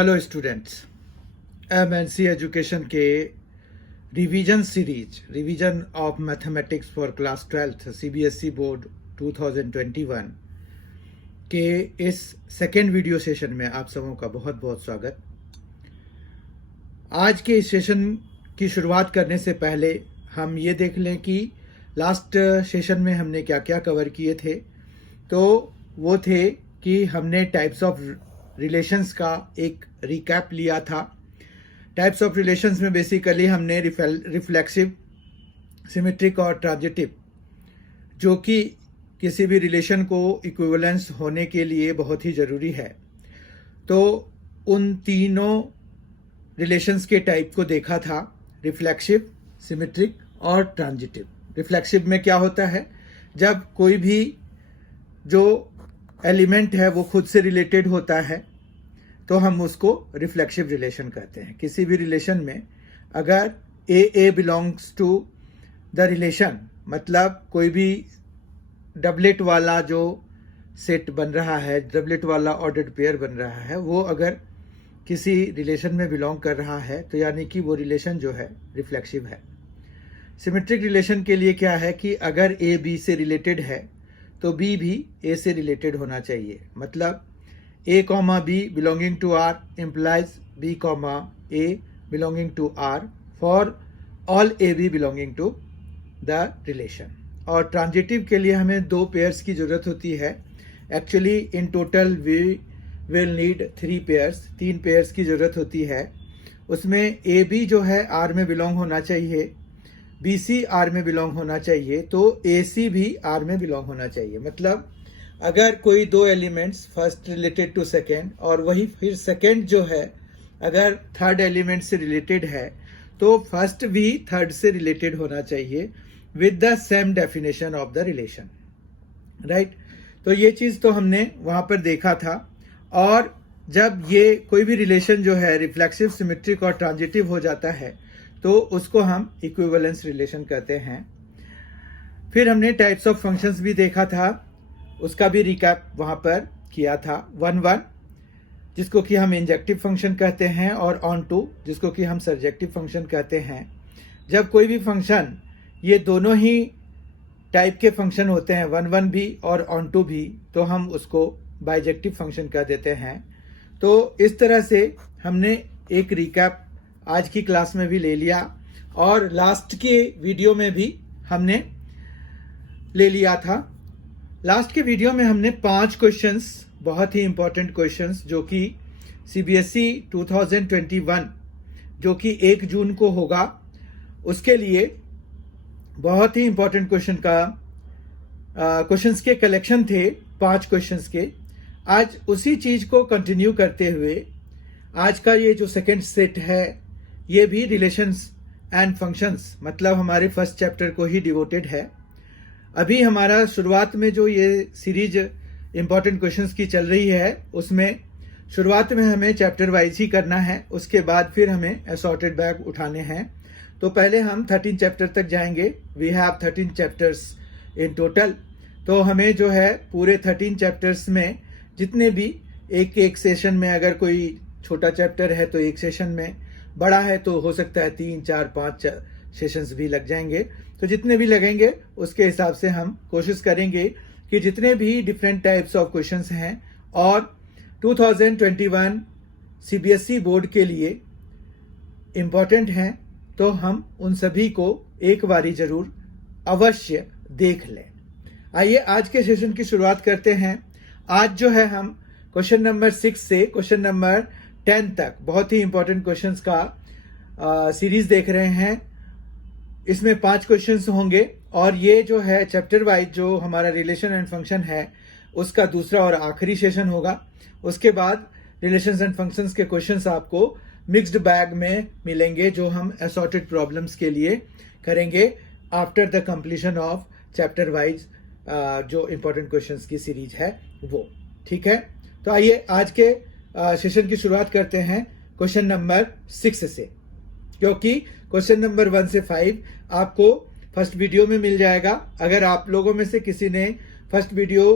Hello students, MNC education के revision series revision of mathematics for class 12 CBSE board 2021 के इस second video session में आप सबों का बहुत बहुत स्वागत। आज के इस सेशन की शुरुआत करने से पहले हम ये देख लें कि लास्ट सेशन में हमने क्या क्या कवर किए थे। तो वो थे कि हमने टाइप्स ऑफ रिलेशंस का एक रिकैप लिया था। टाइप्स ऑफ रिलेशंस में बेसिकली हमने रिफ्लेक्सिव, सिमेट्रिक और ट्रांजिटिव, जो कि किसी भी रिलेशन को इक्विवेलेंस होने के लिए बहुत ही ज़रूरी है, तो उन तीनों रिलेशंस के टाइप को देखा था, रिफ्लेक्सिव, सिमेट्रिक और ट्रांजिटिव। रिफ्लेक्सिव में क्या होता है, जब कोई भी जो एलिमेंट है वो खुद से रिलेटेड होता है तो हम उसको रिफ्लेक्सिव रिलेशन कहते हैं। किसी भी रिलेशन में अगर ए बिलोंग्स टू द रिलेशन, मतलब कोई भी डबलेट वाला जो सेट बन रहा है, डबलेट वाला ऑर्डर्ड पेयर बन रहा है, वो अगर किसी रिलेशन में बिलोंग कर रहा है तो यानी कि वो रिलेशन जो है रिफ्लेक्सिव है। सिमेट्रिक रिलेशन के लिए क्या है कि अगर ए बी से रिलेटेड है तो बी भी ए से रिलेटेड होना चाहिए, मतलब A comma B belonging to R implies B comma A belonging to R for all AB belonging to the relation। और ट्रांजिटिव के लिए हमें दो पेयर्स की ज़रूरत होती है। Actually in total we will need 3 pairs, 3 pairs की ज़रूरत होती है। उसमें AB जो है R में बिलोंग होना चाहिए, BC R में बिलोंग होना चाहिए, तो AC भी R में बिलोंग होना चाहिए। मतलब अगर कोई दो elements first related to second और वही फिर सेकेंड जो है अगर थर्ड एलिमेंट से रिलेटेड है तो फर्स्ट भी थर्ड से रिलेटेड होना चाहिए with the same definition of the relation, right. तो ये चीज़ तो हमने वहाँ पर देखा था। और जब ये कोई भी रिलेशन जो है रिफ्लेक्सिव, सिमेट्रिक और ट्रांजिटिव हो जाता है तो उसको हम इक्विवेलेंस रिलेशन कहते हैं। फिर हमने टाइप्स ऑफ फंक्शंस भी देखा था, उसका भी रिकैप वहाँ पर किया था। 1 जिसको कि हम इंजेक्टिव फंक्शन कहते हैं और ऑन टू जिसको कि हम सर्जेक्टिव फंक्शन कहते हैं। जब कोई भी फंक्शन, ये दोनों ही टाइप के फंक्शन होते हैं, 1 भी और ऑन टू भी, तो हम उसको बाइजेक्टिव फंक्शन कह देते हैं। तो इस तरह से हमने एक रिकैप आज की क्लास में भी ले लिया और लास्ट के वीडियो में भी हमने ले लिया था। लास्ट के वीडियो में हमने 5 क्वेश्चंस, बहुत ही इंपॉर्टेंट क्वेश्चंस, जो कि सीबीएसई 2021 जो कि 1 जून को होगा, उसके लिए बहुत ही इंपॉर्टेंट क्वेश्चंस के कलेक्शन थे, 5 क्वेश्चंस के। आज उसी चीज को कंटिन्यू करते हुए आज का ये जो सेकंड सेट है ये भी रिलेशंस एंड फंक्शंस, मतलब हमारे फर्स्ट चैप्टर को ही डिवोटेड है। अभी हमारा शुरुआत में जो ये सीरीज इंपॉर्टेंट क्वेश्चंस की चल रही है उसमें शुरुआत में हमें चैप्टर वाइज ही करना है, उसके बाद फिर हमें असॉर्टेड बैग उठाने हैं। तो पहले हम 13 चैप्टर तक जाएंगे। We have 13 chapters in total. तो हमें जो है पूरे 13 चैप्टर्स में जितने भी एक सेशन में, अगर कोई छोटा चैप्टर है तो एक सेशन में, बड़ा है तो हो सकता है 3, 4, 5 सेशंस भी लग जाएंगे। तो जितने भी लगेंगे उसके हिसाब से हम कोशिश करेंगे कि जितने भी डिफरेंट टाइप्स ऑफ क्वेश्चंस हैं और 2021 सीबीएसई बोर्ड के लिए इम्पॉर्टेंट हैं, तो हम उन सभी को एक बारी जरूर अवश्य देख लें। आइए आज के सेशन की शुरुआत करते हैं। आज जो है हम क्वेश्चन नंबर 6 से क्वेश्चन नंबर 10 तक बहुत ही इंपॉर्टेंट क्वेश्चंस का सीरीज देख रहे हैं। इसमें 5 क्वेश्चंस होंगे और ये जो है चैप्टर वाइज जो हमारा रिलेशन एंड फंक्शन है उसका दूसरा और आखिरी सेशन होगा। उसके बाद रिलेशंस एंड फंक्शंस के क्वेश्चंस आपको मिक्स्ड बैग में मिलेंगे, जो हम असॉर्टेड प्रॉब्लम्स के लिए करेंगे after the completion of chapter wise जो इंपॉर्टेंट क्वेश्चंस की सीरीज है वो, ठीक है। तो आइए आज के सेशन की शुरुआत करते हैं क्वेश्चन नंबर 6 से, क्योंकि क्वेश्चन नंबर 1 से 5 आपको फर्स्ट वीडियो में मिल जाएगा। अगर आप लोगों में से किसी ने फर्स्ट वीडियो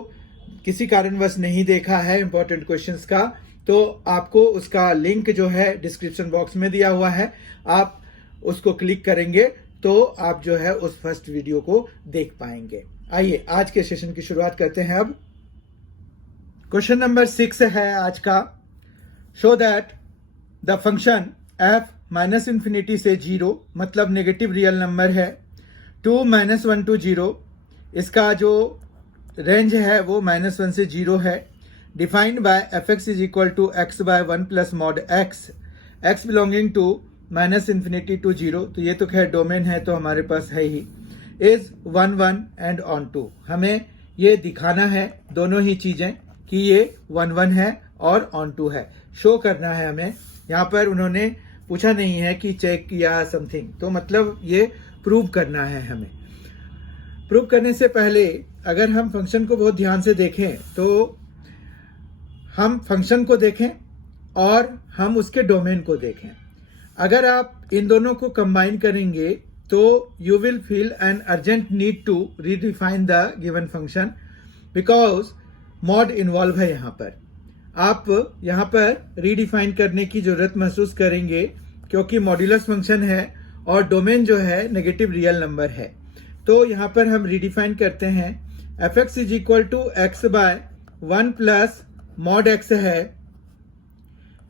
किसी कारणवश नहीं देखा है इंपॉर्टेंट क्वेश्चंस का, तो आपको उसका लिंक जो है डिस्क्रिप्शन बॉक्स में दिया हुआ है, आप उसको क्लिक करेंगे तो आप जो है उस फर्स्ट वीडियो को देख पाएंगे। आइए आज के सेशन की शुरुआत करते हैं। अब क्वेश्चन नंबर 6 है आज का। Show that the function f minus infinity से 0 मतलब नेगेटिव रियल नंबर है टू -1 to 0, इसका जो रेंज है वो -1 से 0 है, defined by fx is equal to x by 1 plus mod x belonging to minus infinity to 0। तो ये तो खैर डोमेन है तो हमारे पास है ही। इज 1 1 एंड ऑन टू, हमें ये दिखाना है दोनों ही चीजें कि ये 1 1 है और ऑन टू है, शो करना है हमें। यहाँ पर उन्होंने पूछा नहीं है कि चेक या समथिंग, तो मतलब ये प्रूव करना है हमें। प्रूव करने से पहले अगर हम फंक्शन को बहुत ध्यान से देखें तो हम फंक्शन को देखें और हम उसके डोमेन को देखें। अगर आप इन दोनों को कंबाइन करेंगे तो you will feel an urgent need to redefine the given function, because mod involve है। यहाँ पर आप यहाँ पर रीडिफाइन करने की जरूरत महसूस करेंगे क्योंकि मॉड्यूलस फंक्शन है और डोमेन जो है नेगेटिव रियल नंबर है। तो यहाँ पर हम रीडिफाइन करते हैं। fx is equal to x by 1 plus mod x है।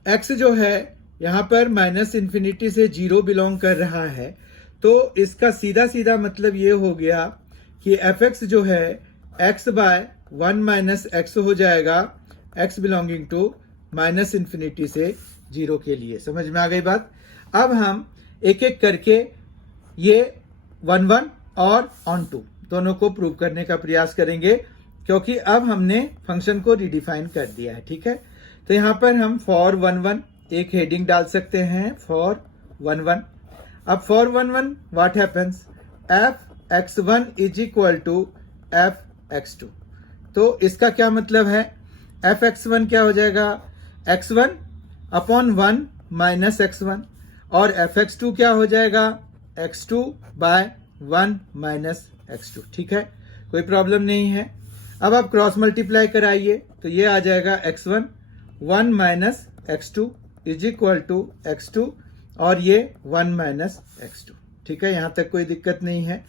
x जो है यहाँ पर माइनस इन्फिनिटी से 0 बिलोंग कर रहा है, तो इसका सीधा सीधा मतलब ये हो गया कि fx जो है x बाय 1 माइनस x हो जाएगा, x belonging to minus infinity से 0 के लिए। समझ में आ गई बात। अब हम एक एक करके ये 1 1 और ऑन टू दोनों को प्रूव करने का प्रयास करेंगे क्योंकि अब हमने फंक्शन को रिडिफाइन कर दिया है। ठीक है, तो यहाँ पर हम फॉर 1 1 एक हेडिंग डाल सकते हैं, फॉर 1 1। अब for 1 1 what happens, f(x1) is equal to f(x2). तो इसका क्या मतलब है, f(x1) क्या हो जाएगा, x1 अपॉन 1 माइनस x1, और f(x2) क्या हो जाएगा, x2 बाय 1 माइनस x2। ठीक है, कोई प्रॉब्लम नहीं है। अब आप क्रॉस मल्टीप्लाई कराइए तो ये आ जाएगा x1 1 minus x2 is equal to x2 और ये 1 माइनस x2। ठीक है, यहां तक कोई दिक्कत नहीं है।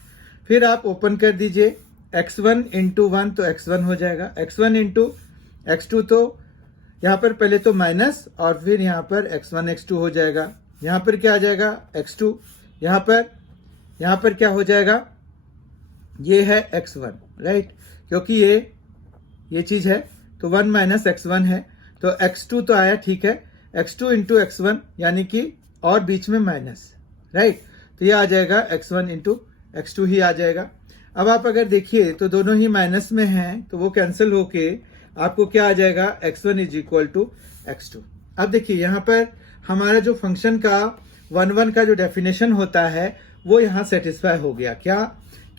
फिर आप ओपन कर दीजिए, x1 इंटू 1 तो x1 हो जाएगा, x1 इंटू x2 तो यहाँ पर पहले तो माइनस और फिर यहाँ पर x1 x2 हो जाएगा। यहाँ पर क्या आ जाएगा, x2, यहाँ पर क्या हो जाएगा, ये है x1, राइट, क्योंकि ये चीज है तो 1 माइनस x1 है तो x2 तो आया। ठीक है, x2 इंटू x1 यानी कि और बीच में माइनस, राइट, तो ये आ जाएगा x1 इंटू x2 ही आ जाएगा। अब आप अगर देखिए तो दोनों ही माइनस में हैं तो वो कैंसिल होके आपको क्या आ जाएगा, x1 is equal to x2। अब देखिए यहाँ पर हमारा जो फंक्शन का 1 1 का जो डेफिनेशन होता है वो यहाँ सेटिस्फाई हो गया। क्या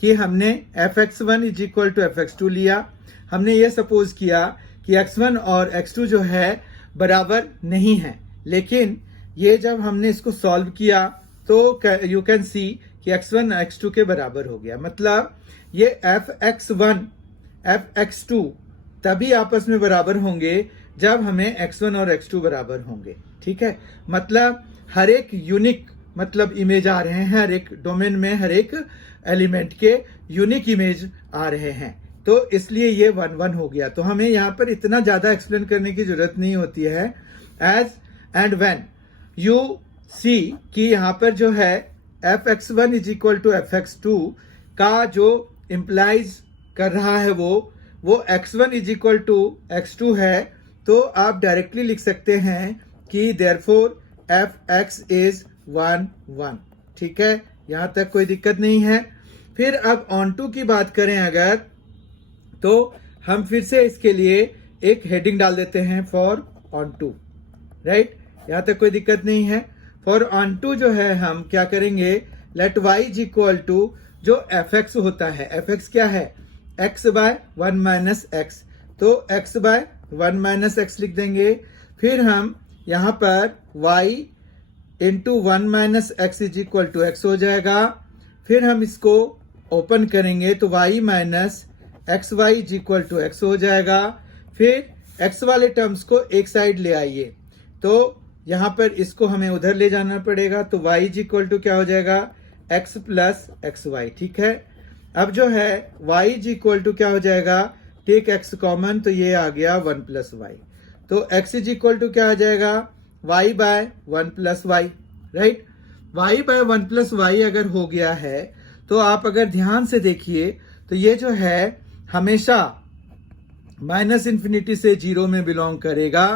कि हमने fx1 is equal to fx2 लिया, हमने ये सपोज किया कि x1 और x2 जो है बराबर नहीं है, लेकिन ये जब हमने इसको सॉल्व किया तो यू कैन सी कि x1 x2 के बराबर हो गया। मतलब ये fx1 fx2 तभी आपस में बराबर होंगे जब हमें x1 और x2 बराबर होंगे। ठीक है, मतलब हर एक यूनिक मतलब इमेज आ रहे हैं, हर एक डोमेन में हर एक एलिमेंट के यूनिक इमेज आ रहे हैं, तो इसलिए ये 1 1 हो गया। तो हमें यहाँ पर इतना ज्यादा एक्सप्लेन करने की जरूरत नहीं होती है। As and when you see कि यहाँ पर जो है fx1 is equal to fx2 का जो इम्प्लाइज कर रहा है वो x1 is equal to x2 है, तो आप डायरेक्टली लिख सकते हैं कि देयरफॉर fx इज 1 1। ठीक है, यहां तक कोई दिक्कत नहीं है। फिर अब ऑन टू की बात करें अगर, तो हम फिर से इसके लिए एक हेडिंग डाल देते हैं, फॉर ऑन टू, राइट, यहां तक कोई दिक्कत नहीं है। फॉर ऑन टू जो है हम क्या करेंगे, let y is equal to जो fx होता है, fx क्या है, x बाय 1 माइनस एक्स, तो x बाय 1 माइनस एक्स लिख देंगे। फिर हम यहां पर y into 1 minus x is equal to x हो जाएगा। फिर हम इसको ओपन करेंगे तो y minus x y is equal to x हो जाएगा। फिर x वाले टर्म्स को एक साइड ले आइए, तो यहां पर इसको हमें उधर ले जाना पड़ेगा, तो y इज इक्वल टू क्या हो जाएगा, x प्लस एक्स वाई। ठीक है, अब जो है y इज इक्वल टू क्या हो जाएगा, टेक x कॉमन, तो ये आ गया 1 प्लस वाई, तो x इज इक्वल टू क्या आ जाएगा, y by 1 plus y, right. y by 1 plus y अगर हो गया है तो आप अगर ध्यान से देखिए तो ये जो है हमेशा माइनस इन्फिनिटी से जीरो में बिलोंग करेगा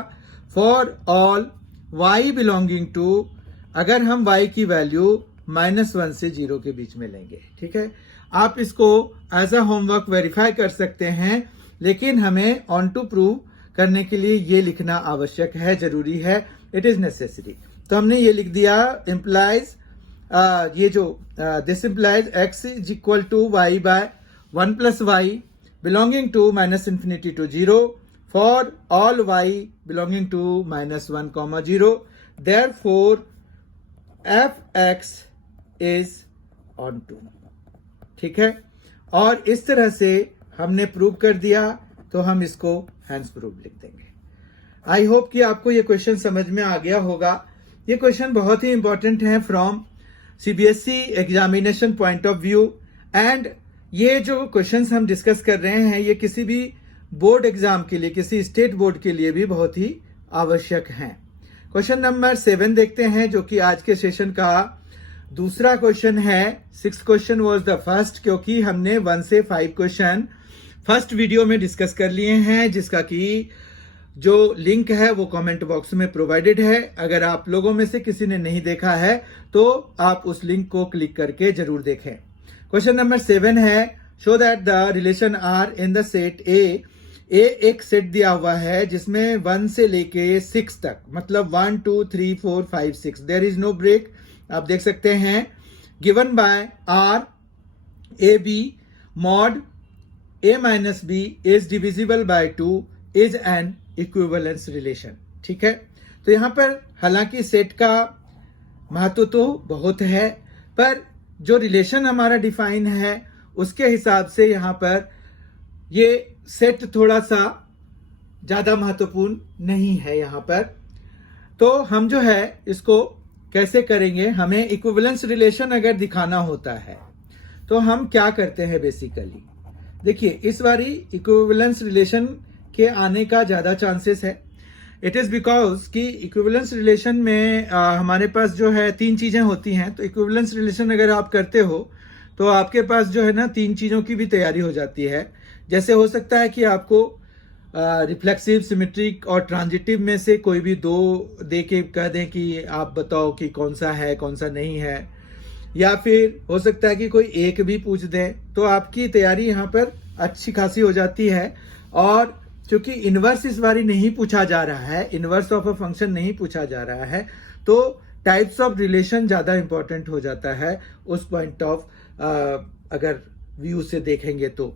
for all y belonging to, अगर हम y की वैल्यू -1 से 0 के बीच में लेंगे। ठीक है, आप इसको एज अ होमवर्क वेरीफाई कर सकते हैं, लेकिन हमें ऑन टू प्रूव करने के लिए ये लिखना आवश्यक है, जरूरी है, इट इज नेसेसरी। तो हमने ये लिख दिया, इम्प्लाइज ये जो this implies x is equal to y by 1 plus y belonging to minus infinity to 0 for all y belonging to -1 comma 0, therefore fx is on 2। ठीक है, और इस तरह से हमने प्रूव कर दिया, तो हम इसको हैंस प्रूव लिख देंगे। आई होप कि आपको ये क्वेश्चन समझ में आ गया होगा। ये क्वेश्चन बहुत ही इंपॉर्टेंट है from CBSE examination point of view, and ये जो क्वेश्चंस हम डिस्कस कर रहे हैं ये किसी भी बोर्ड एग्जाम के लिए, किसी स्टेट बोर्ड के लिए भी बहुत ही आवश्यक हैं। क्वेश्चन नंबर 7 देखते हैं, जो कि आज के सेशन का दूसरा क्वेश्चन है। 6th question was the first, क्योंकि हमने 1 से 5 क्वेश्चन फर्स्ट वीडियो में डिस्कस कर लिए हैं, जिसका कि जो लिंक है वो कमेंट बॉक्स में प्रोवाइडेड है। अगर आप लोगों में से किसी ने नहीं देखा है तो आप उस लिंक को क्लिक करके जरूर देखें। क्वेश्चन नंबर 7 है, show that the relation R in the set A एक सेट दिया हुआ है जिसमें 1 से लेके 6 तक, मतलब 1 2 3 4 5 6, देयर इज नो ब्रेक। आप देख सकते हैं, given by R a b mod a minus b is divisible by 2 is an equivalence relation. ठीक है, तो यहां पर हालांकि सेट का महत्व तो बहुत है, पर जो रिलेशन हमारा डिफाइन है उसके हिसाब से यहां पर ये सेट थोड़ा सा ज्यादा महत्वपूर्ण नहीं है यहां पर। तो हम जो है इसको कैसे करेंगे, हमें इक्विवेलेंस रिलेशन अगर दिखाना होता है तो हम क्या करते हैं बेसिकली। देखिए, इस बारी इक्विवेलेंस रिलेशन के आने का ज्यादा चांसेस है। इट इज बिकॉज कि इक्विवेलेंस रिलेशन में हमारे पास जो है 3 चीजें होती हैं। तो इक्विवेलेंस रिलेशन अगर आप करते हो तो आपके पास जो है ना 3 चीजों की भी तैयारी हो जाती है। जैसे हो सकता है कि आपको रिफ्लेक्सिव, सिमेट्रिक और ट्रांजिटिव में से कोई भी 2 दे के कह दें कि आप बताओ कि कौन सा है कौन सा नहीं है, या फिर हो सकता है कि कोई एक भी पूछ दें, तो आपकी तैयारी यहाँ पर अच्छी खासी हो जाती है। और क्योंकि इनवर्स इस बारी नहीं पूछा जा रहा है, इनवर्स ऑफ अ फंक्शन नहीं पूछा जा रहा है, तो टाइप्स ऑफ रिलेशन ज्यादा इंपॉर्टेंट हो जाता है उस पॉइंट ऑफ अगर व्यू से देखेंगे तो।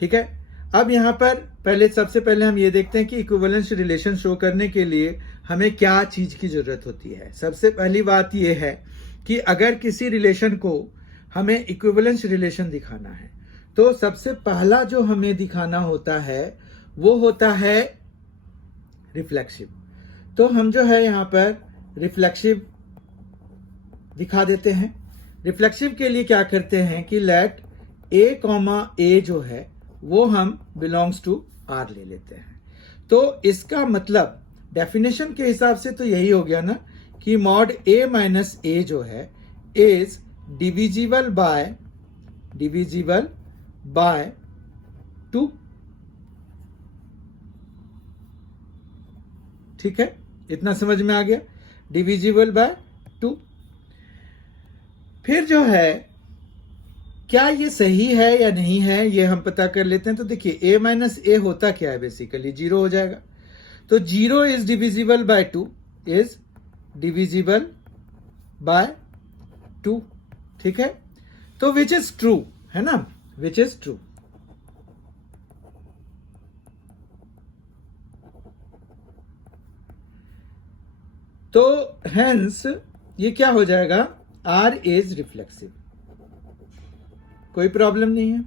ठीक है, अब यहाँ पर सबसे पहले हम ये देखते हैं कि इक्विवेलेंस रिलेशन शो करने के लिए हमें क्या चीज की जरूरत होती है। सबसे पहली बात यह है कि अगर किसी रिलेशन को हमें इक्विवेलेंस रिलेशन दिखाना है तो सबसे पहला जो हमें दिखाना होता है वो होता है रिफ्लेक्सिव। तो हम जो है यहां पर रिफ्लेक्सिव दिखा देते हैं। रिफ्लेक्सिव के लिए क्या करते हैं कि लेट ए कॉमा ए जो है वो हम बिलोंग्स टू आर ले लेते हैं। तो इसका मतलब डेफिनेशन के हिसाब से तो यही हो गया ना कि मॉड ए माइनस ए जो है इज डिविजिबल बाय 2। ठीक है, इतना समझ में आ गया, डिविजिबल बाय 2। फिर जो है क्या ये सही है या नहीं है ये हम पता कर लेते हैं। तो देखिए, a माइनस ए होता क्या है, बेसिकली 0 हो जाएगा। तो 0 is divisible by 2 is divisible by 2। ठीक है, तो विच इज ट्रू है ना, विच इज ट्रू। तो हेंस ये क्या हो जाएगा, आर इज रिफ्लेक्सिव, कोई प्रॉब्लम नहीं है।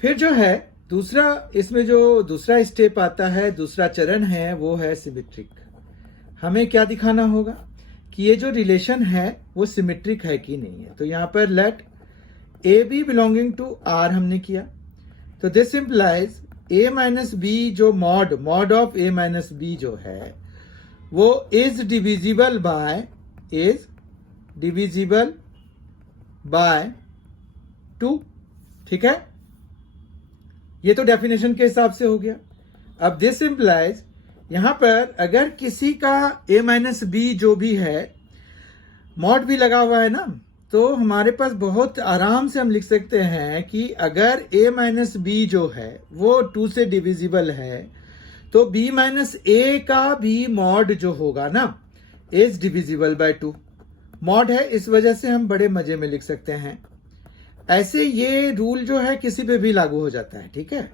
फिर जो है दूसरा इसमें जो दूसरा स्टेप आता है, दूसरा चरण है, वो है सिमेट्रिक। हमें क्या दिखाना होगा कि ये जो रिलेशन है वो सिमेट्रिक है कि नहीं है। तो यहां पर let a b belonging to R हमने किया, तो this implies a minus b जो mod of a minus b जो है वो इज डिविजिबल बाय 2। ठीक है, ये तो डेफिनेशन के हिसाब से हो गया। अब दिस इंप्लाइज यहां पर अगर किसी का a माइनस बी जो भी है मॉड भी लगा हुआ है ना, तो हमारे पास बहुत आराम से हम लिख सकते हैं कि अगर a माइनस बी जो है वो 2 से डिविजिबल है तो b माइनस ए का भी मॉड जो होगा ना इज डिविजिबल बाय 2। मॉड है इस वजह से हम बड़े मजे में लिख सकते हैं। ऐसे ये रूल जो है किसी पे भी लागू हो जाता है। ठीक है,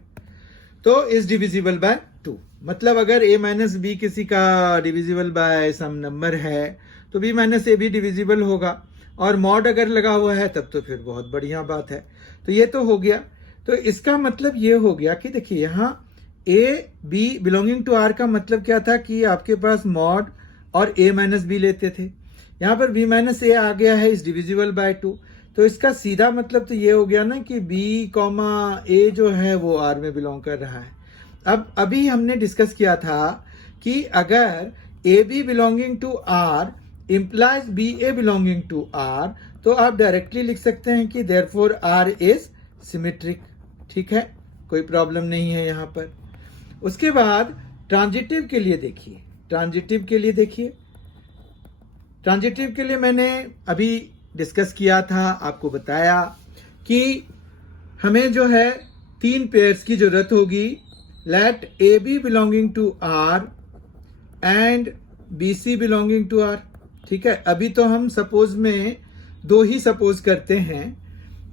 तो इज डिविजिबल बाय 2 मतलब अगर a माइनस बी किसी का डिविजिबल बाय सम नंबर है तो b माइनस ए भी डिविजिबल होगा, और मॉड अगर लगा हुआ है तब तो फिर बहुत बढ़िया बात है। तो ये तो हो गया। तो इसका मतलब ये हो गया कि देखिए यहाँ a b belonging to r का मतलब क्या था कि आपके पास मॉड और a माइनस बी लेते थे। यहाँ पर b माइनस ए आ गया है इज डिविजिबल बाय 2, तो इसका सीधा मतलब तो ये हो गया ना कि b कॉमा ए जो है वो r में बिलोंग कर रहा है। अब अभी हमने डिस्कस किया था कि अगर a b belonging to r implies b a belonging to r, तो आप डायरेक्टली लिख सकते हैं कि देयरफॉर r इज सिमेट्रिक। ठीक है, कोई प्रॉब्लम नहीं है यहाँ पर। उसके बाद ट्रांजिटिव के लिए देखिए, ट्रांजिटिव के लिए मैंने अभी डिस्कस किया था, आपको बताया कि हमें जो है 3 पेयर्स की जरूरत होगी। Let a b belonging to R and b c belonging to R. ठीक है, अभी तो हम सपोज में 2 ही सपोज करते हैं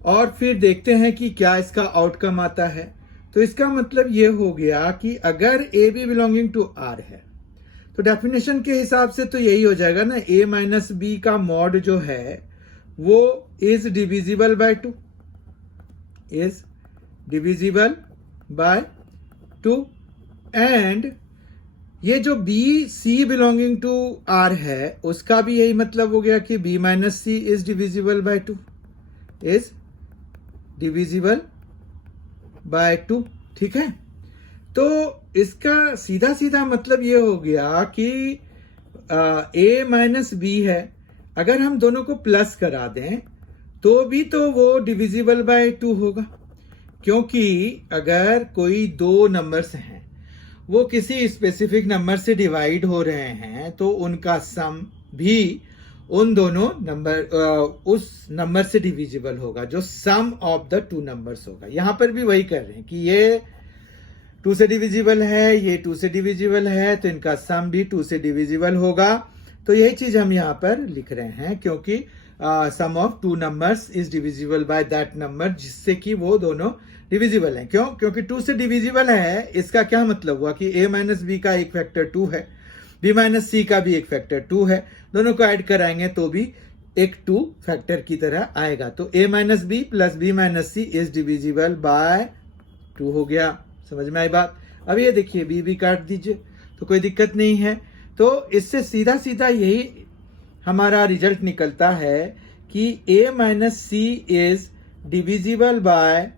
और फिर देखते हैं कि क्या इसका आउटकम आता है। तो इसका मतलब ये हो गया कि अगर a b belonging to R है तो डेफिनेशन के हिसाब से तो यही हो जाएगा ना, a माइनस बी का मॉड जो है वो इज डिविजिबल बाय 2 एंड ये जो b c belonging to R है उसका भी यही मतलब हो गया कि b minus c is divisible by 2। ठीक है, तो इसका सीधा सीधा मतलब ये हो गया कि a माइनस बी है, अगर हम दोनों को प्लस करा दें तो भी तो वो डिविजिबल बाय 2 होगा, क्योंकि अगर कोई 2 नंबर्स हैं वो किसी स्पेसिफिक नंबर से डिवाइड हो रहे हैं तो उनका सम भी उन दोनों नंबर उस नंबर से डिविजिबल होगा जो सम ऑफ द 2 नंबर्स होगा। यहां पर भी वही कर रहे हैं कि ये 2 से डिविजिबल है, ये 2 से डिविजिबल है, तो इनका सम भी 2 से डिविजिबल होगा। तो यही चीज हम यहाँ पर लिख रहे हैं, क्योंकि sum of 2 numbers is divisible by that number, जिससे कि वो दोनों डिविजिबल हैं। क्यों? क्योंकि 2 से डिविजिबल है, इसका क्या मतलब हुआ कि a माइनस बी का एक फैक्टर 2 है, b माइनस सी का भी एक फैक्टर 2 है, दोनों को ऐड कराएंगे तो भी एक 2 फैक्टर की तरह आएगा। तो a minus b plus b minus c is divisible by 2 हो गया। समझ में आई बात? अब ये देखिए b भी काट दीजिए तो कोई दिक्कत नहीं है। तो इससे सीधा सीधा यही हमारा रिजल्ट निकलता है कि a minus c is divisible by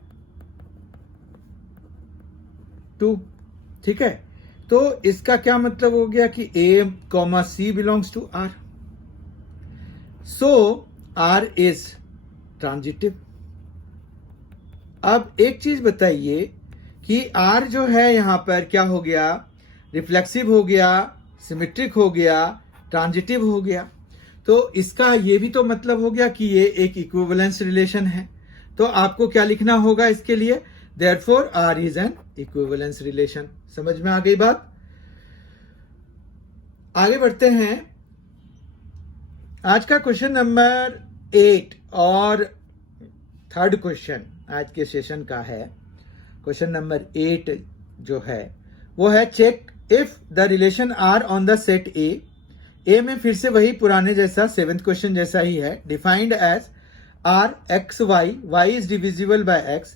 2। ठीक है, तो इसका क्या मतलब हो गया कि a comma c belongs to r, so r is transitive. अब एक चीज बताइए कि r जो है यहां पर क्या हो गया, रिफ्लेक्सिव हो गया, सिमेट्रिक हो गया, ट्रांजिटिव हो गया। तो इसका ये भी तो मतलब हो गया कि ये एक इक्विवेलेंस रिलेशन है। तो आपको क्या लिखना होगा इसके लिए, therefore r is an equivalence relation. समझ में आ गई बात? आगे बढ़ते हैं। आज का क्वेश्चन नंबर 8 और थर्ड क्वेश्चन आज के सेशन का है। क्वेश्चन नंबर 8 जो है वो है check if the relation R on the set A में फिर से वही पुराने जैसा 7th क्वेश्चन जैसा ही है, defined as R x y is divisible by x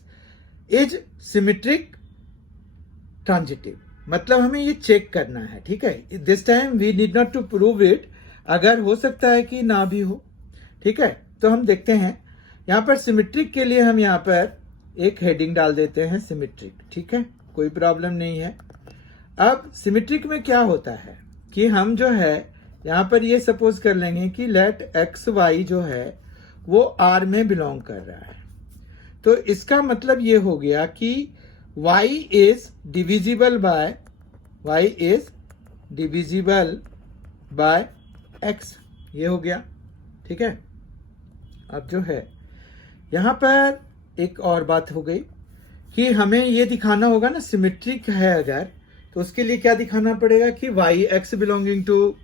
is symmetric transitive, मतलब हमें ये चेक करना है, ठीक है। This time we need not to prove it, अगर हो सकता है कि ना भी हो, ठीक है। तो हम देखते हैं यहाँ पर सिमेट्रिक के लिए हम यहाँ पर एक हेडिंग डाल देते हैं सिमेट्रिक, ठीक है, कोई प्रॉब्लम नहीं है। अब सिमेट्रिक में क्या होता है कि हम जो है यहाँ पर ये सपोज कर लेंगे कि लेट एक्स वाई जो है वो आर में बिलोंग कर रहा है, तो इसका मतलब ये हो गया कि y is divisible by x, ये हो गया, ठीक है। अब जो है यहां पर एक और बात हो गई कि हमें ये दिखाना होगा ना, सिमेट्रिक है अगर, तो उसके लिए क्या दिखाना पड़ेगा कि y x belonging to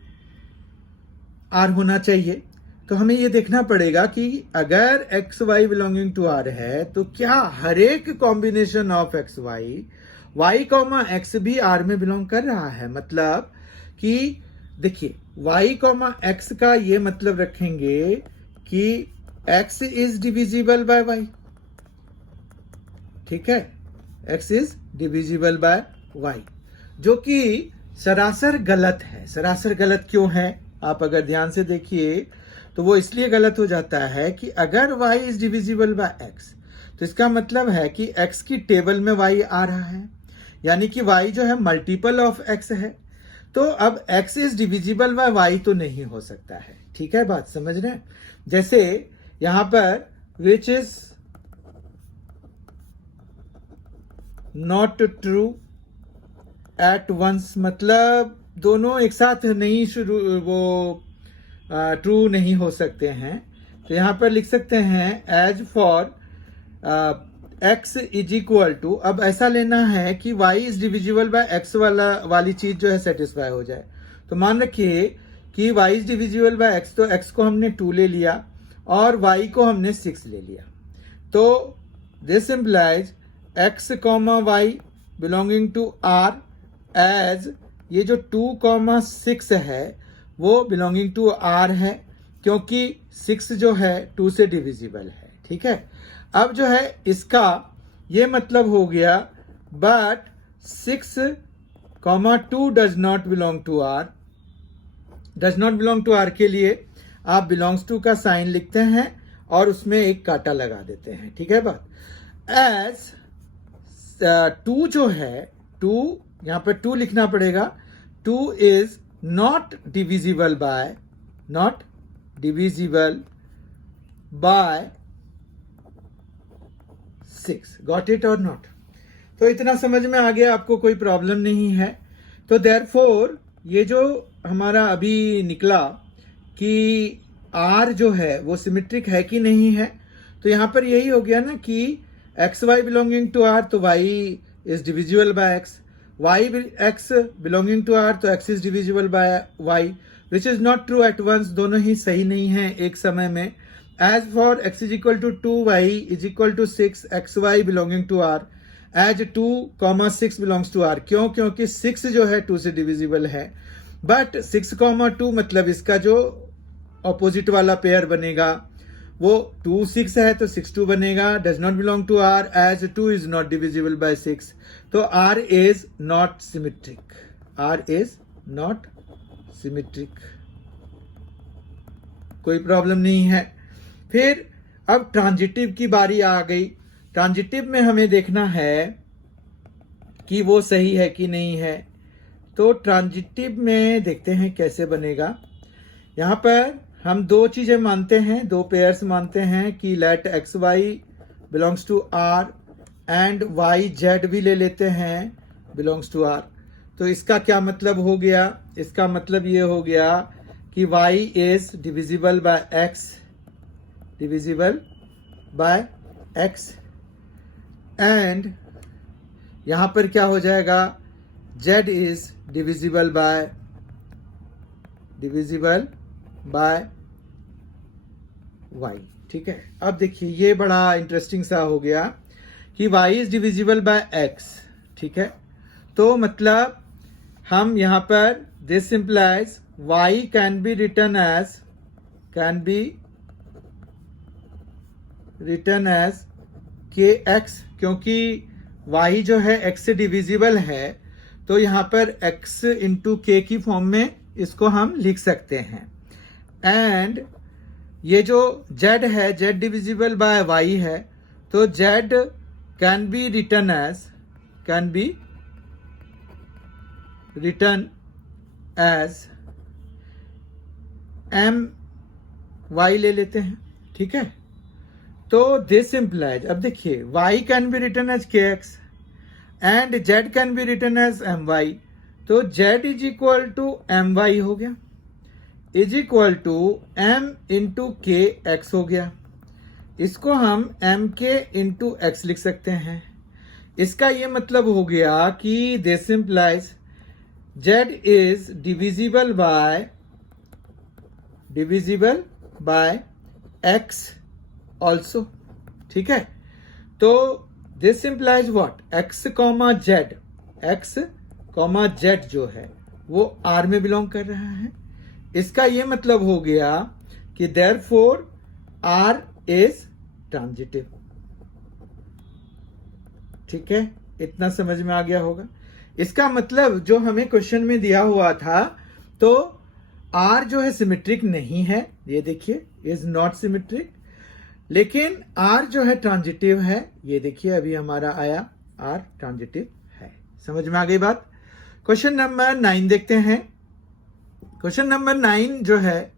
r होना चाहिए। तो हमें ये देखना पड़ेगा कि अगर x y belonging to R है तो क्या हर एक combination of x y comma x भी आर में बिलोंग कर रहा है। मतलब कि देखिए वाई कॉमा एक्स का ये मतलब रखेंगे कि x is divisible by y, ठीक है, x is divisible by y, जो कि सरासर गलत है। सरासर गलत क्यों है, आप अगर ध्यान से देखिए तो वो इसलिए गलत हो जाता है कि अगर y is divisible by x, तो इसका मतलब है कि x की टेबल में y आ रहा है, यानी कि y जो है मल्टीपल ऑफ x है। तो अब x is divisible by y तो नहीं हो सकता है, ठीक है, बात समझ रहे हैं। जैसे यहां पर which is not true at once, मतलब दोनों एक साथ नहीं शुरू वो ट्रू नहीं हो सकते हैं। तो यहां पर लिख सकते हैं as for x is equal to, अब ऐसा लेना है कि y is divisible by x वाली चीज जो है सेटिस्फाई हो जाए। तो मान रखिए कि y is divisible by x, तो x को हमने 2 ले लिया और y को हमने 6 ले लिया। तो this implies x comma y belonging to r as, ये जो 2,6 है वो बिलोंगिंग टू आर है, क्योंकि 6 जो है 2 से डिविजिबल है, ठीक है। अब जो है इसका ये मतलब हो गया but 6,2 does not belong to R. Does not belong to R के लिए आप बिलोंग्स टू का साइन लिखते हैं और उसमें एक कांटा लगा देते हैं, ठीक है बात। एज 2 जो है 2, यहां पर 2 लिखना पड़ेगा, 2 is not divisible by 6, got it or not। तो इतना समझ में आ गया, आपको कोई प्रॉब्लम नहीं है। तो therefore ये जो हमारा अभी निकला कि R जो है वो सिमेट्रिक है कि नहीं है, तो यहां पर यही हो गया ना कि x y belonging to R, तो y is divisible by x, x belonging to r, तो x is divisible by y, which is not true at once, दोनों ही सही नहीं है एक समय में। As for x is equal to 2, y is equal to 6, x y belonging to r, as 2,6 belongs to r। क्यों, क्योंकि 6 जो है 2 से डिविजिबल है, बट 6,2 मतलब इसका जो ऑपोजिट वाला पेयर बनेगा वो 2 6 है, तो 6 2 बनेगा, does not belong to r as 2 is not divisible by 6, तो r is not symmetric, r is not symmetric, कोई प्रॉब्लम नहीं है। फिर अब ट्रांजिटिव की बारी आ गई। ट्रांजिटिव में हमें देखना है कि वो सही है कि नहीं है। तो ट्रांजिटिव में देखते हैं कैसे बनेगा। यहां पर हम 2 चीजें मानते हैं, 2 पेयर्स मानते हैं कि let x y belongs to R and y z भी ले लेते हैं बिलोंग्स टू आर। तो इसका क्या मतलब हो गया, इसका मतलब ये हो गया कि y is divisible by x, and यहां पर क्या हो जाएगा, z is divisible by y, ठीक है। अब देखिए ये बड़ा इंटरेस्टिंग सा हो गया कि y is divisible by x, ठीक है। तो मतलब हम यहां पर this implies y can be written as k x, क्योंकि y जो है x से डिविजिबल है तो यहाँ पर x इंटू के की फॉर्म में इसको हम लिख सकते हैं। एंड ये जो z है, z डिविजिबल बाय y है, तो z can be written as m y ले लेते हैं, ठीक है। तो दिस इम्प्लाइज, अब देखिए y can be written as k x and z can be written as m y, तो z is equal to m y हो गया, is equal to m into k x हो गया। इसको हम एम के इंटू एक्स लिख सकते हैं। इसका ये मतलब हो गया कि this implies z is divisible by x also, ठीक है। तो this implies what, x comma z जो है वो R में बिलोंग कर रहा है। इसका ये मतलब हो गया कि देयरफॉर R इज ट्रांजिटिव, ठीक है। इतना समझ में आ गया होगा। इसका मतलब जो हमें क्वेश्चन में दिया हुआ था, तो R जो है सिमेट्रिक नहीं है, ये देखिए इज नॉट सिमेट्रिक, लेकिन R जो है ट्रांजिटिव है, ये देखिए अभी हमारा आया R ट्रांजिटिव है। समझ में आ गई बात। क्वेश्चन नंबर 9 देखते हैं। क्वेश्चन नंबर 9 जो है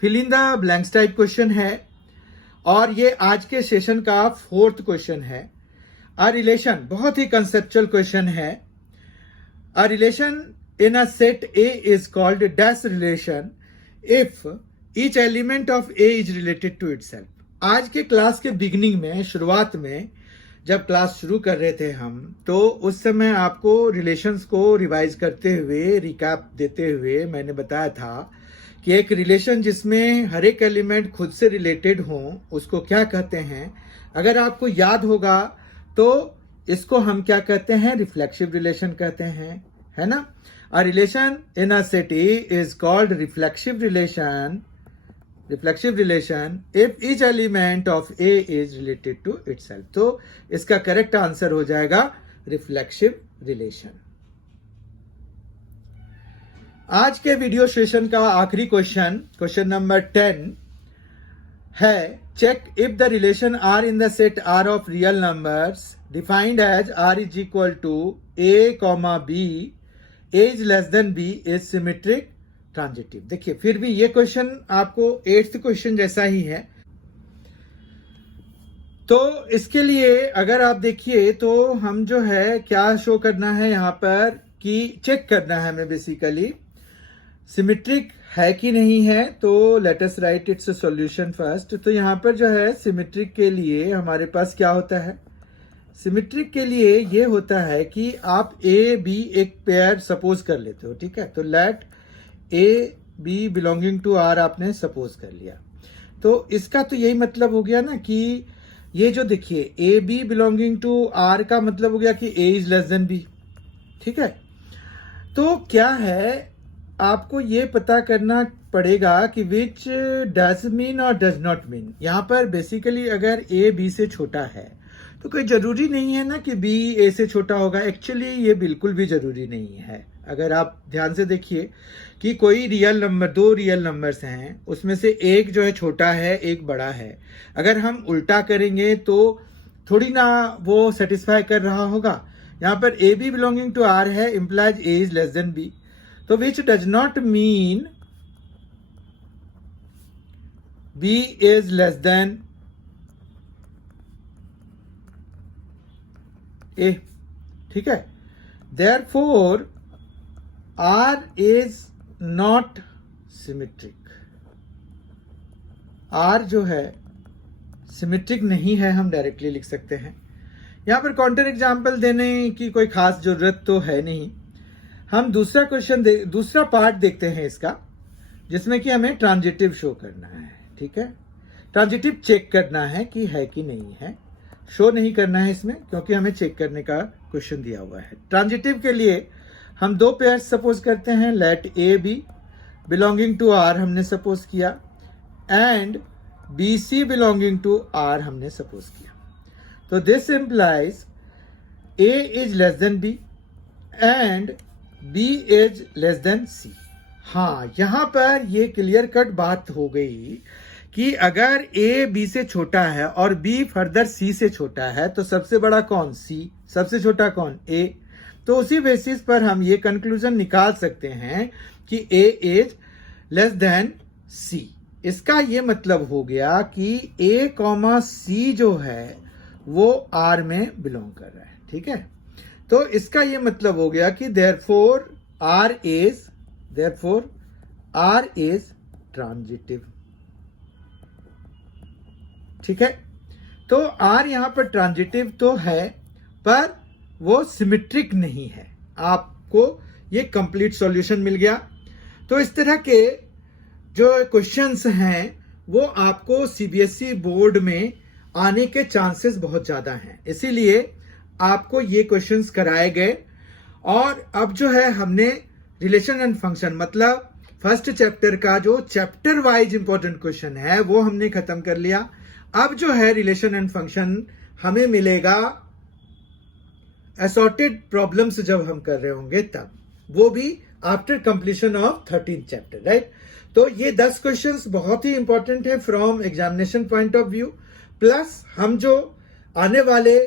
fill in the blanks type question है और ये आज के सेशन का 4th क्वेश्चन है। अ रिलेशन, बहुत ही कंसेप्चुअल क्वेश्चन है। A relation in a set A is called dash relation if each element of A is related to itself। आज के क्लास के बिगिनिंग में, शुरुआत में जब क्लास शुरू कर रहे थे हम, तो उस समय आपको रिलेशंस को रिवाइज करते हुए, रिकैप देते हुए मैंने बताया था कि एक रिलेशन जिसमें हर एक एलिमेंट खुद से रिलेटेड हो उसको क्या कहते हैं। अगर आपको याद होगा तो इसको हम क्या कहते हैं, रिफ्लेक्सिव रिलेशन कहते हैं, है ना। A relation in a set A is called reflexive relation if each element of A is related to itself। तो इसका करेक्ट आंसर हो जाएगा रिफ्लेक्सिव रिलेशन। आज के वीडियो सेशन का आखिरी क्वेश्चन नंबर 10 है, check if the relation R in the set R of real numbers defined as R is equal to A, B A is less than B is symmetric transitive. देखिए फिर भी ये question आपको 8th question जैसा ही है। तो इसके लिए अगर आप देखिए तो हम जो है क्या शो करना है यहाँ पर, कि चेक करना है हमें बेसिकली सिमेट्रिक है कि नहीं है। तो let us right it's solution first. तो यहाँ पर जो है सिमेट्रिक के लिए हमारे पास क्या होता है, सिमेट्रिक के लिए ये होता है कि आप ए बी एक पेयर सपोज कर लेते हो, ठीक है। तो let a b belonging to R आपने सपोज कर लिया, तो इसका तो यही मतलब हो गया ना कि ये जो देखिए a b belonging to R का मतलब हो गया कि a is less than b, ठीक है। तो क्या है, आपको ये पता करना पड़ेगा कि विच डज मीन और डज नॉट मीन। यहाँ पर बेसिकली अगर ए बी से छोटा है तो कोई जरूरी नहीं है ना कि बी ए से छोटा होगा। एक्चुअली ये बिल्कुल भी जरूरी नहीं है। अगर आप ध्यान से देखिए कि कोई रियल नंबर, 2 रियल नंबर्स हैं, उसमें से एक जो है छोटा है, एक बड़ा है। अगर हम उल्टा करेंगे तो थोड़ी ना वो सेटिस्फाई कर रहा होगा। यहाँ पर a b belonging to R है, implies a is less than b, तो which does not mean b is less than a, ठीक है। Therefore R is not symmetric. R जो है सिमेट्रिक नहीं है, हम डायरेक्टली लिख सकते हैं। यहां पर काउंटर एग्जाम्पल देने की कोई खास जरूरत तो है नहीं। हम दूसरा क्वेश्चन दूसरा पार्ट देखते हैं इसका, जिसमें कि हमें ट्रांजिटिव शो करना है, ठीक है। ट्रांजिटिव चेक करना है कि है कि नहीं है, शो नहीं करना है इसमें, क्योंकि हमें चेक करने का क्वेश्चन दिया हुआ है। ट्रांजिटिव के लिए हम 2 पेयर्स सपोज करते हैं। Let a b belonging to R हमने सपोज किया and b c belonging to R हमने सपोज किया। तो this implies A is less than B and B is less than C। हाँ, यहां पर ये क्लियर कट बात हो गई कि अगर A B से छोटा है और B फर्दर C से छोटा है तो सबसे बड़ा कौन? C। सबसे छोटा कौन? A। तो उसी बेसिस पर हम ये कंक्लूजन निकाल सकते हैं कि A is less than C। इसका ये मतलब हो गया कि A, C जो है वो R में बिलोंग कर रहा है। ठीक है, तो इसका ये मतलब हो गया कि देयरफॉर R इज ट्रांजिटिव। ठीक है, तो R यहां पर ट्रांजिटिव तो है पर वो सिमेट्रिक नहीं है। आपको ये कंप्लीट सॉल्यूशन मिल गया। तो इस तरह के जो क्वेश्चंस हैं वो आपको सीबीएसई बोर्ड में आने के चांसेस बहुत ज्यादा हैं, इसीलिए आपको ये क्वेश्चंस कराए गए। और अब जो है हमने रिलेशन एंड फंक्शन मतलब फर्स्ट चैप्टर का जो चैप्टर वाइज इंपॉर्टेंट क्वेश्चन है वो हमने खत्म कर लिया। अब जो है रिलेशन एंड फंक्शन हमें मिलेगा असॉर्टेड प्रॉब्लम्स जब हम कर रहे होंगे तब, वो भी after completion of 13 chapter, right. तो ये 10 क्वेश्चंस बहुत ही इंपॉर्टेंट है from examination point of view. Plus हम जो आने वाले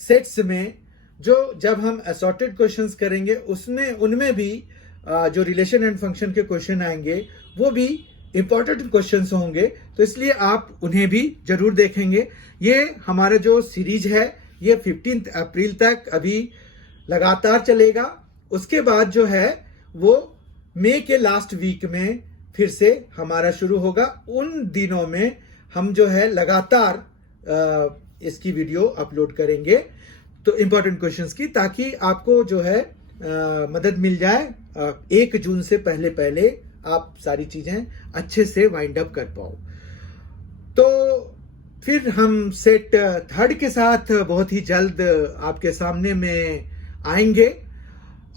सेट्स में जो जब हम असॉर्टेड क्वेश्चंस करेंगे उसमें उनमें भी जो रिलेशन एंड फंक्शन के क्वेश्चन आएंगे वो भी इंपॉर्टेंट क्वेश्चंस होंगे, तो इसलिए आप उन्हें भी जरूर देखेंगे। ये हमारा जो सीरीज है ये 15 अप्रैल तक अभी लगातार चलेगा। उसके बाद जो है वो मई के लास्ट वीक में फिर से हमारा शुरू होगा। उन दिनों में हम जो है लगातार इसकी वीडियो अपलोड करेंगे तो इंपॉर्टेंट क्वेश्चंस की, ताकि आपको जो है मदद मिल जाए 1 जून से पहले पहले आप सारी चीजें अच्छे से वाइंड अप कर पाओ। तो फिर हम सेट 3 के साथ बहुत ही जल्द आपके सामने में आएंगे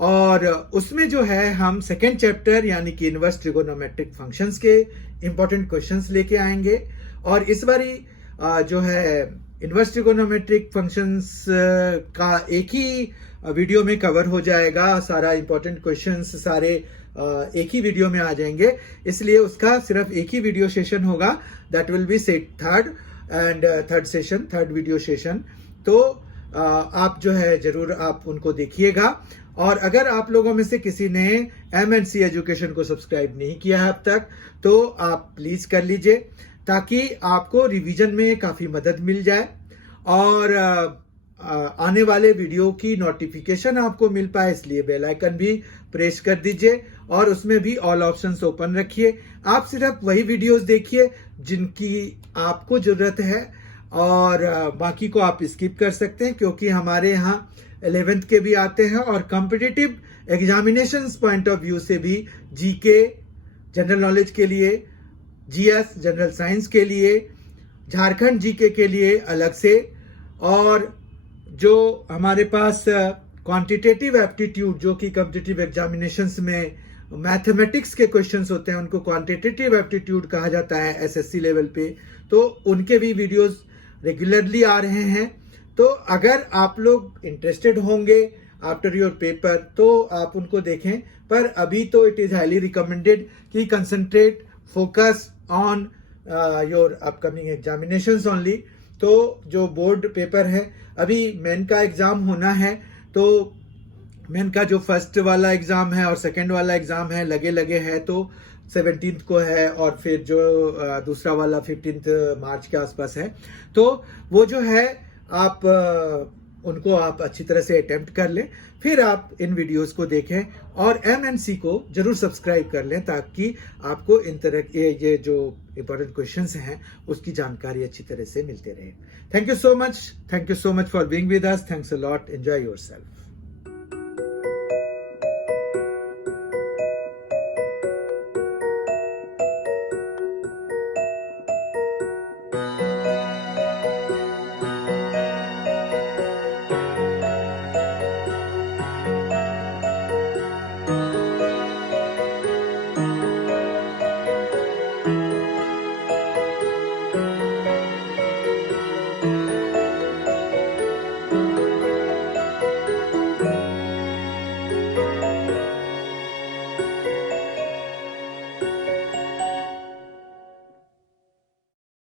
और उसमें जो है हम सेकेंड चैप्टर यानी कि इनवर्स ट्रिगोनोमेट्रिक फंक्शंस के इंपॉर्टेंट क्वेश्चंस लेके आएंगे। और इस बारी जो है इनवर्स ट्रिगोनोमेट्रिक फंक्शंस का एक ही वीडियो में कवर हो जाएगा। सारा इंपॉर्टेंट क्वेश्चंस सारे एक ही वीडियो में आ जाएंगे, इसलिए उसका सिर्फ एक ही वीडियो सेशन होगा। That will be set third video session. तो आप जो है जरूर आप उनको देखिएगा। और अगर आप लोगों में से किसी ने MNC एजुकेशन को सब्सक्राइब नहीं किया है अब तक तो आप प्लीज कर लीजिए, ताकि आपको रिवीजन में काफी मदद मिल जाए और आने वाले वीडियो की नोटिफिकेशन आपको मिल पाए, इसलिए बेल आइकन भी प्रेस कर दीजिए और उसमें भी ऑल ऑप्शंस ओपन रखिए। आप सिर्फ वही वीडियोस देखिए जिनकी आपको जरूरत है और बाकी को आप स्किप कर सकते हैं, क्योंकि हमारे यहाँ 11th के भी आते हैं और competitive examinations point of view से भी जीके जनरल नॉलेज के लिए, जीएस जनरल साइंस के लिए, झारखंड जीके के लिए अलग से, और जो हमारे पास क्वांटिटेटिव एप्टीट्यूड जो कि कॉम्पिटिटिव एग्जामिनेशंस में मैथमेटिक्स के क्वेश्चंस होते हैं उनको क्वांटिटेटिव एप्टीट्यूड कहा जाता है एसएससी लेवल पे, तो उनके भी वीडियोस रेगुलरली आ रहे हैं। तो अगर आप लोग इंटरेस्टेड होंगे आफ्टर योर पेपर तो आप उनको देखें, पर अभी तो इट इज हाईली रिकमेंडेड कि concentrate focus on your upcoming examinations only. तो जो बोर्ड पेपर है अभी मेन का एग्जाम होना है, तो मेन का जो फर्स्ट वाला एग्जाम है और सेकंड वाला एग्जाम है लगे लगे है, तो 17 को है और फिर जो दूसरा वाला 15 मार्च के आसपास है। तो वो जो है आप उनको आप अच्छी तरह से अटेम्प्ट कर लें, फिर आप इन वीडियोस को देखें और MNC को जरूर सब्सक्राइब कर लें, ताकि आपको इन तरह के ये जो इंपॉर्टेंट क्वेश्चंस हैं उसकी जानकारी अच्छी तरह से मिलते रहे। Thank you so much for being with us. Thanks a lot. Enjoy yourself.